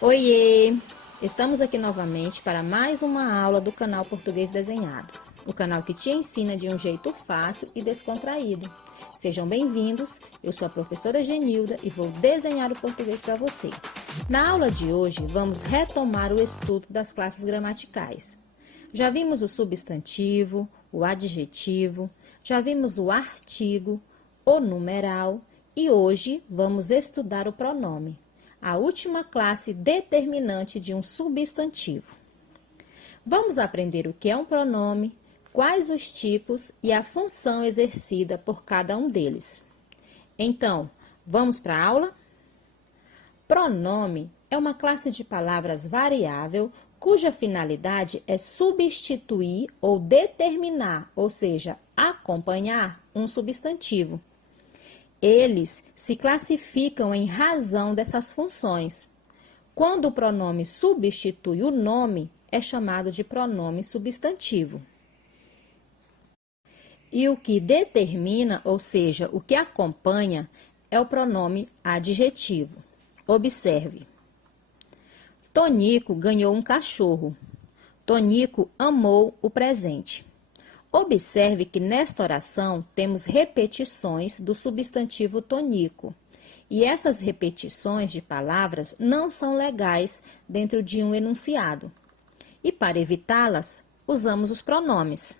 Oiê! Estamos aqui novamente para mais uma aula do canal Português Desenhado, o canal que te ensina de um jeito fácil e descontraído. Sejam bem-vindos, eu sou a professora Genilda e vou desenhar o português para você. Na aula de hoje, vamos retomar o estudo das classes gramaticais. Já vimos o substantivo, o adjetivo, já vimos o artigo, o numeral e hoje vamos estudar o pronome, a última classe determinante de um substantivo. Vamos aprender o que é um pronome, quais os tipos e a função exercida por cada um deles. Então, vamos para a aula? Pronome é uma classe de palavras variável cuja finalidade é substituir ou determinar, ou seja, acompanhar um substantivo. Eles se classificam em razão dessas funções. Quando o pronome substitui o nome, é chamado de pronome substantivo. E o que determina, ou seja, o que acompanha, é o pronome adjetivo. Observe. Tonico ganhou um cachorro. Tonico amou o presente. Observe que nesta oração temos repetições do substantivo tonico. E essas repetições de palavras não são legais dentro de um enunciado. E para evitá-las, usamos os pronomes.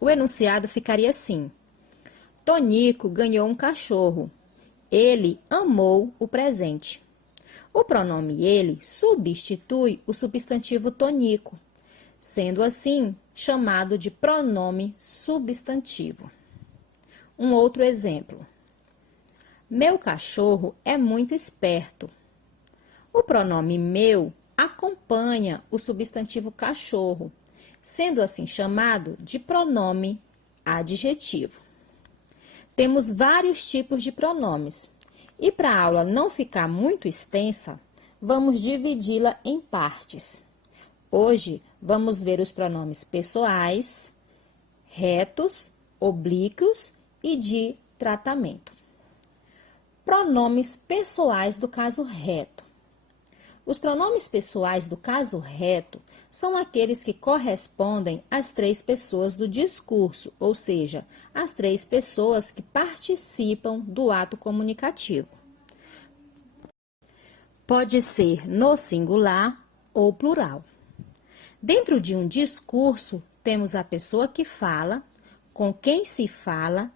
O enunciado ficaria assim: Tonico ganhou um cachorro. Ele amou o presente. O pronome ele substitui o substantivo tonico, sendo assim chamado de pronome substantivo. Um outro exemplo. Meu cachorro é muito esperto. O pronome meu acompanha o substantivo cachorro, sendo assim chamado de pronome adjetivo. Temos vários tipos de pronomes. E para a aula não ficar muito extensa, vamos dividi-la em partes. Hoje, vamos ver os pronomes pessoais, retos, oblíquos e de tratamento. Pronomes pessoais do caso reto. Os pronomes pessoais do caso reto são aqueles que correspondem às três pessoas do discurso, ou seja, as três pessoas que participam do ato comunicativo. Pode ser no singular ou plural. Dentro de um discurso, temos a pessoa que fala, com quem se fala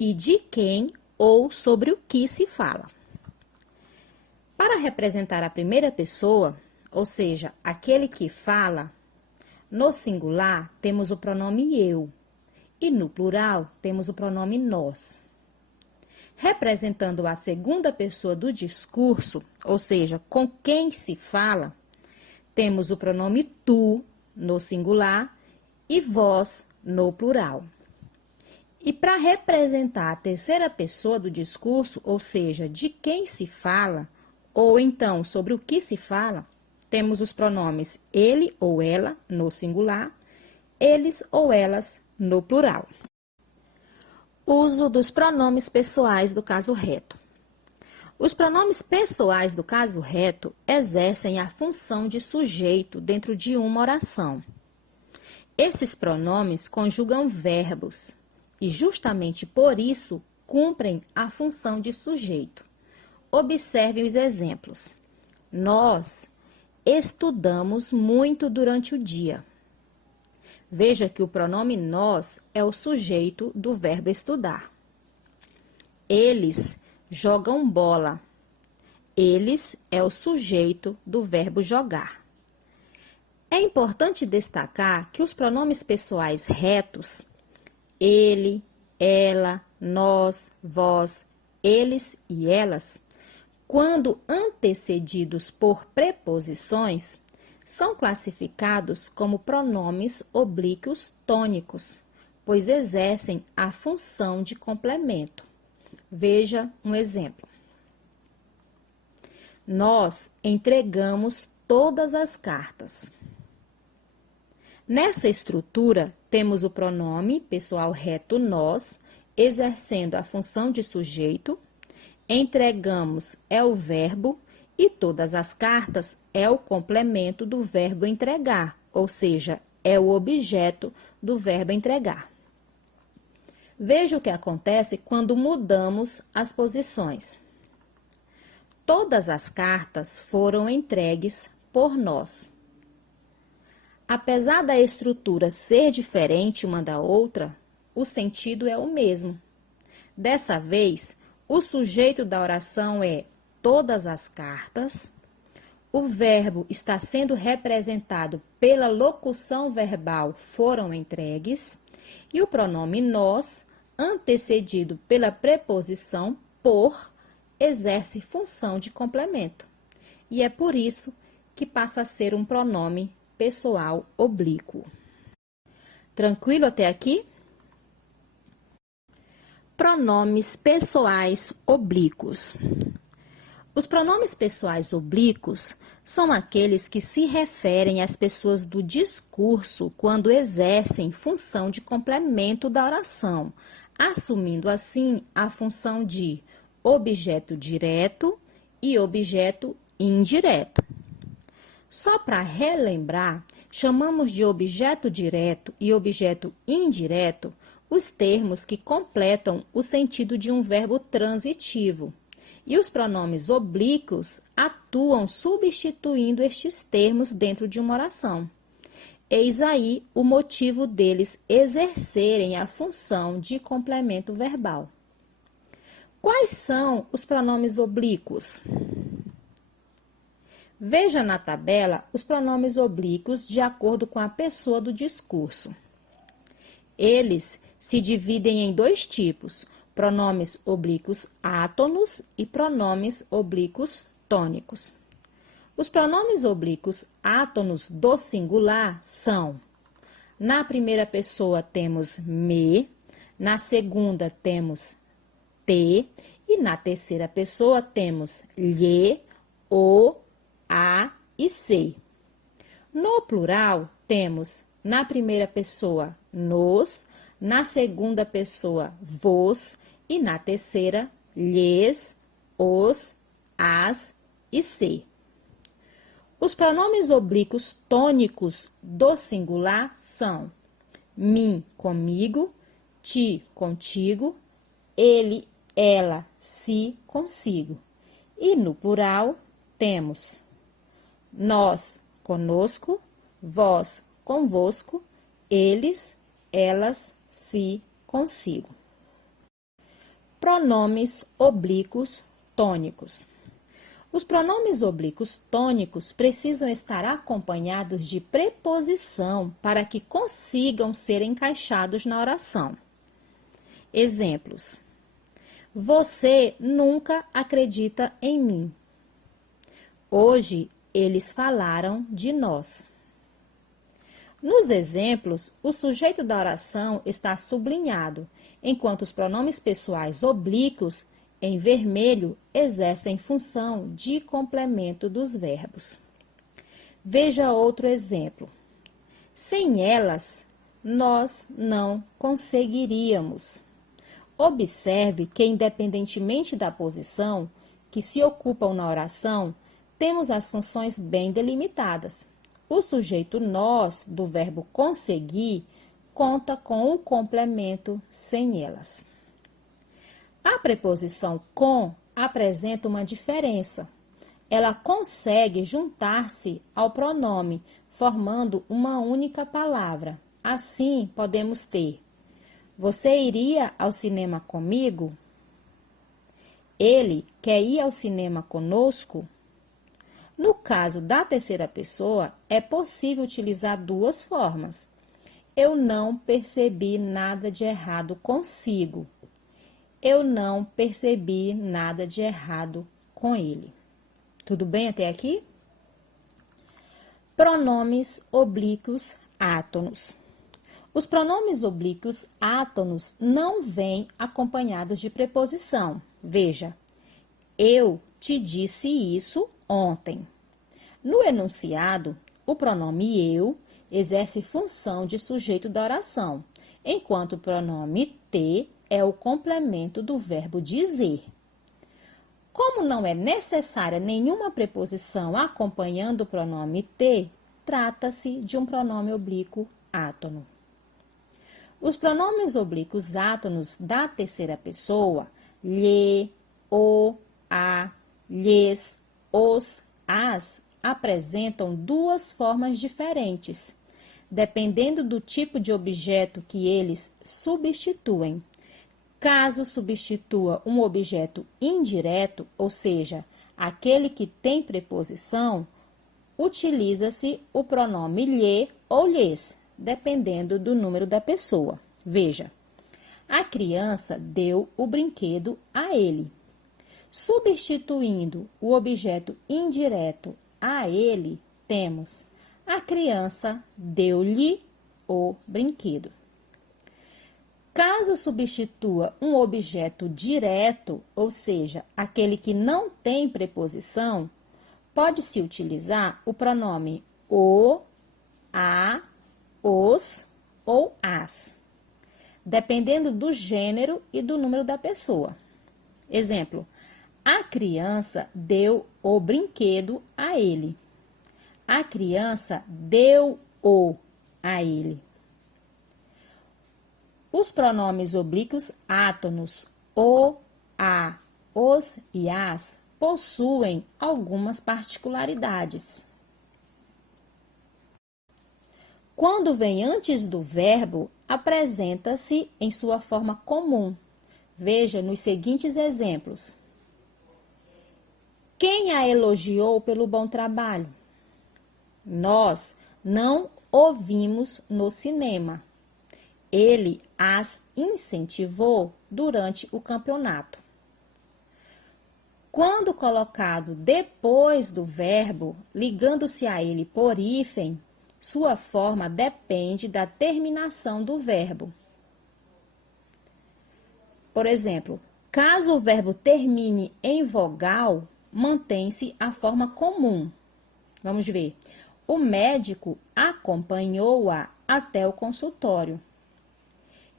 e de quem ou sobre o que se fala. Para representar a primeira pessoa, ou seja, aquele que fala, no singular temos o pronome eu e no plural temos o pronome nós. Representando a segunda pessoa do discurso, ou seja, com quem se fala, temos o pronome tu no singular e vós no plural. E para representar a terceira pessoa do discurso, ou seja, de quem se fala, ou então sobre o que se fala, temos os pronomes ele ou ela no singular, eles ou elas no plural. Uso dos pronomes pessoais do caso reto. Os pronomes pessoais do caso reto exercem a função de sujeito dentro de uma oração. Esses pronomes conjugam verbos e, justamente por isso, cumprem a função de sujeito. Observe os exemplos. Nós estudamos muito durante o dia. Veja que o pronome nós é o sujeito do verbo estudar. Eles jogam bola. Eles é o sujeito do verbo jogar. É importante destacar que os pronomes pessoais retos, ele, ela, nós, vós, eles e elas, quando antecedidos por preposições, são classificados como pronomes oblíquos tônicos, pois exercem a função de complemento. Veja um exemplo. Nós entregamos todas as cartas. Nessa estrutura, temos o pronome pessoal reto nós, exercendo a função de sujeito. Entregamos é o verbo E todas as cartas é o complemento do verbo entregar, ou seja, é o objeto do verbo entregar. Veja o que acontece quando mudamos as posições. Todas as cartas foram entregues por nós. Apesar da estrutura ser diferente uma da outra, o sentido é o mesmo. Dessa vez, o sujeito da oração é todas as cartas, o verbo está sendo representado pela locução verbal foram entregues e o pronome nós, antecedido pela preposição por, exerce função de complemento. E é por isso que passa a ser um pronome pessoal oblíquo. Tranquilo até aqui? Pronomes pessoais oblíquos. Os pronomes pessoais oblíquos são aqueles que se referem às pessoas do discurso quando exercem função de complemento da oração, assumindo assim a função de objeto direto e objeto indireto. Só para relembrar, chamamos de objeto direto e objeto indireto os termos que completam o sentido de um verbo transitivo. E os pronomes oblíquos atuam substituindo estes termos dentro de uma oração. Eis aí o motivo deles exercerem a função de complemento verbal. Quais são os pronomes oblíquos? Veja na tabela os pronomes oblíquos de acordo com a pessoa do discurso. Eles se dividem em dois tipos: pronomes oblíquos átonos e pronomes oblíquos tônicos. Os pronomes oblíquos átonos do singular são: na primeira pessoa temos me, na segunda temos te e na terceira pessoa temos lhe, o, a e se. No plural temos na primeira pessoa nos, na segunda pessoa vos e na terceira, lhes, os, as e se. Os pronomes oblíquos tônicos do singular são mim, comigo, ti, contigo, ele, ela, si, consigo. E no plural temos nós, conosco, vós, convosco, eles, elas, si, consigo. Pronomes oblíquos tônicos. Os pronomes oblíquos tônicos precisam estar acompanhados de preposição para que consigam ser encaixados na oração. Exemplos: você nunca acredita em mim. Hoje eles falaram de nós. Nos exemplos, o sujeito da oração está sublinhado, enquanto os pronomes pessoais oblíquos, em vermelho, exercem função de complemento dos verbos. Veja outro exemplo. Sem elas, nós não conseguiríamos. Observe que, independentemente da posição que se ocupam na oração, temos as funções bem delimitadas. O sujeito nós, do verbo conseguir, conta com o complemento sem elas. A preposição com apresenta uma diferença. Ela consegue juntar-se ao pronome, formando uma única palavra. Assim, podemos ter: você iria ao cinema comigo? Ele quer ir ao cinema conosco? No caso da terceira pessoa, é possível utilizar duas formas. Eu não percebi nada de errado consigo. Eu não percebi nada de errado com ele. Tudo bem até aqui? Pronomes oblíquos átonos. Os pronomes oblíquos átonos não vêm acompanhados de preposição. Veja, eu te disse isso ontem. No enunciado, o pronome eu exerce função de sujeito da oração, enquanto o pronome te é o complemento do verbo dizer. Como não é necessária nenhuma preposição acompanhando o pronome ter, trata-se de um pronome oblíquo átono. Os pronomes oblíquos átonos da terceira pessoa, lhe, o, a, lhes, os, as, apresentam duas formas diferentes, dependendo do tipo de objeto que eles substituem. Caso substitua um objeto indireto, ou seja, aquele que tem preposição, utiliza-se o pronome lhe ou lhes, dependendo do número da pessoa. Veja, a criança deu o brinquedo a ele. Substituindo o objeto indireto a ele, temos a criança deu-lhe o brinquedo. Caso substitua um objeto direto, ou seja, aquele que não tem preposição, pode-se utilizar o pronome o, a, os ou as, dependendo do gênero e do número da pessoa. Exemplo, a criança deu o brinquedo a ele. A criança deu-o a ele. Os pronomes oblíquos átonos, o, a, os e as, possuem algumas particularidades. Quando vem antes do verbo, apresenta-se em sua forma comum. Veja nos seguintes exemplos. Quem a elogiou pelo bom trabalho? Nós não o vimos no cinema. Ele as incentivou durante o campeonato. Quando colocado depois do verbo, ligando-se a ele por hífen, sua forma depende da terminação do verbo. Por exemplo, caso o verbo termine em vogal, mantém-se a forma comum. Vamos ver. O médico acompanhou-a até o consultório.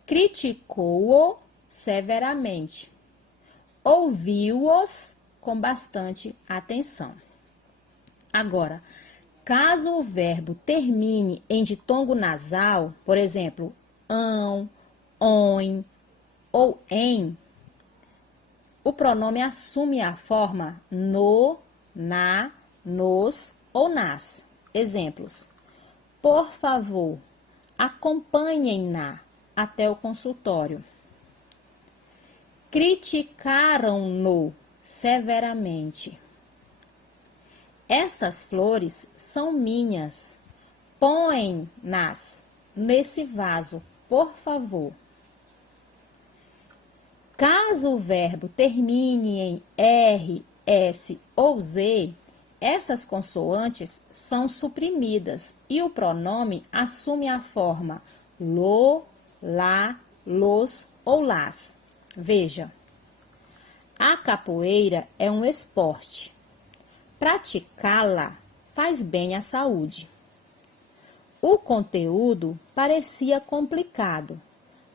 Criticou-o severamente. Ouviu-os com bastante atenção. Agora, caso o verbo termine em ditongo nasal, por exemplo, ão, oin ou em, o pronome assume a forma no, na, nos ou nas. Exemplos: por favor, acompanhem-na até o consultório. Criticaram-no severamente. Estas flores são minhas. Põem-nas nesse vaso, por favor. Caso o verbo termine em R, S ou Z, essas consoantes são suprimidas e o pronome assume a forma lo, lá, los ou las. Veja, a capoeira é um esporte. Praticá-la faz bem à saúde. O conteúdo parecia complicado,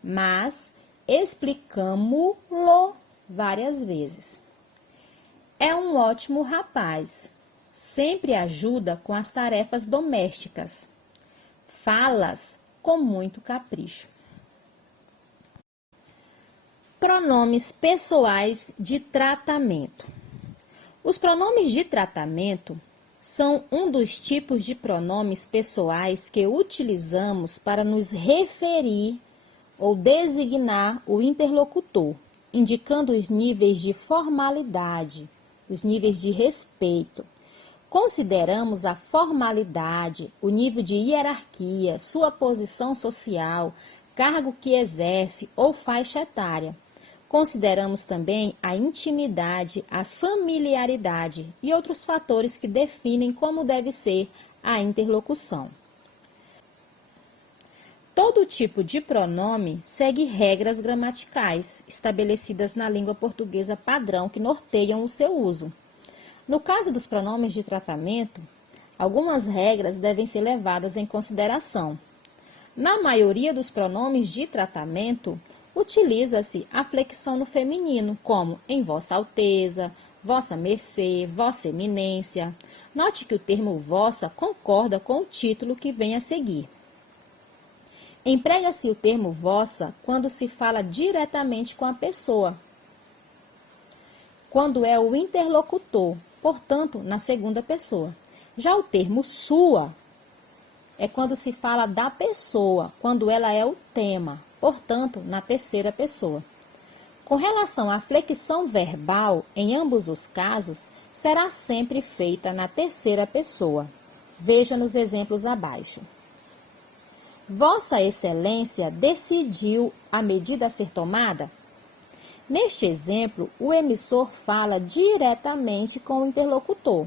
mas explicamo-lo várias vezes. É um ótimo rapaz. Sempre ajuda com as tarefas domésticas. Fala-as com muito capricho. Pronomes pessoais de tratamento. Os pronomes de tratamento são um dos tipos de pronomes pessoais que utilizamos para nos referir ou designar o interlocutor, indicando os níveis de formalidade, os níveis de respeito. Consideramos a formalidade, o nível de hierarquia, sua posição social, cargo que exerce ou faixa etária. Consideramos também a intimidade, a familiaridade e outros fatores que definem como deve ser a interlocução. Todo tipo de pronome segue regras gramaticais estabelecidas na língua portuguesa padrão que norteiam o seu uso. No caso dos pronomes de tratamento, algumas regras devem ser levadas em consideração. Na maioria dos pronomes de tratamento, utiliza-se a flexão no feminino, como em Vossa Alteza, Vossa Mercê, Vossa Eminência. Note que o termo vossa concorda com o título que vem a seguir. Emprega-se o termo vossa quando se fala diretamente com a pessoa, quando é o interlocutor, portanto, na segunda pessoa. Já o termo sua é quando se fala da pessoa, quando ela é o tema, portanto, na terceira pessoa. Com relação à flexão verbal, em ambos os casos, será sempre feita na terceira pessoa. Veja nos exemplos abaixo. Vossa Excelência decidiu a medida a ser tomada? Neste exemplo, o emissor fala diretamente com o interlocutor,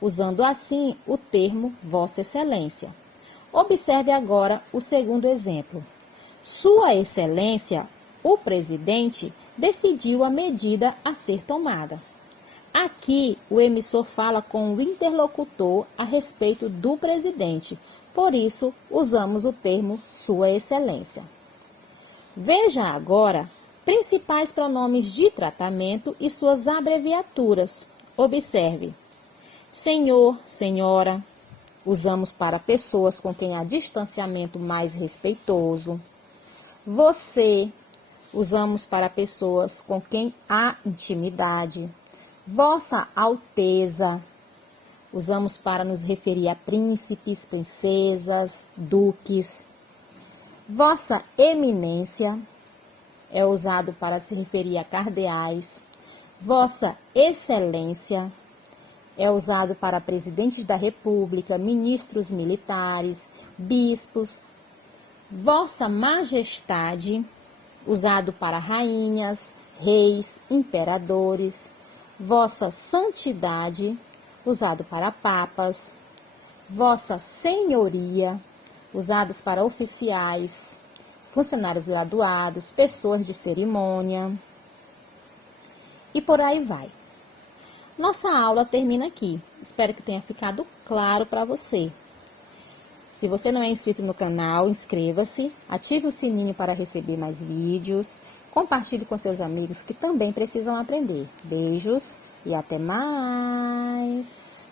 usando assim o termo Vossa Excelência. Observe agora o segundo exemplo. Sua Excelência, o presidente, decidiu a medida a ser tomada. Aqui, o emissor fala com o interlocutor a respeito do presidente, por isso, usamos o termo Sua Excelência. Veja agora principais pronomes de tratamento e suas abreviaturas. Observe. Senhor, senhora, usamos para pessoas com quem há distanciamento mais respeitoso. Você, usamos para pessoas com quem há intimidade. Vossa Alteza, usamos para nos referir a príncipes, princesas, duques. Vossa Eminência é usado para se referir a cardeais. Vossa Excelência é usado para presidentes da República, ministros militares, bispos. Vossa Majestade, usado para rainhas, reis, imperadores. Vossa Santidade, usado para papas. Vossa Senhoria, usados para oficiais, funcionários graduados, pessoas de cerimônia. E por aí vai. Nossa aula termina aqui. Espero que tenha ficado claro para você. Se você não é inscrito no canal, inscreva-se, ative o sininho para receber mais vídeos, compartilhe com seus amigos que também precisam aprender. Beijos e até mais!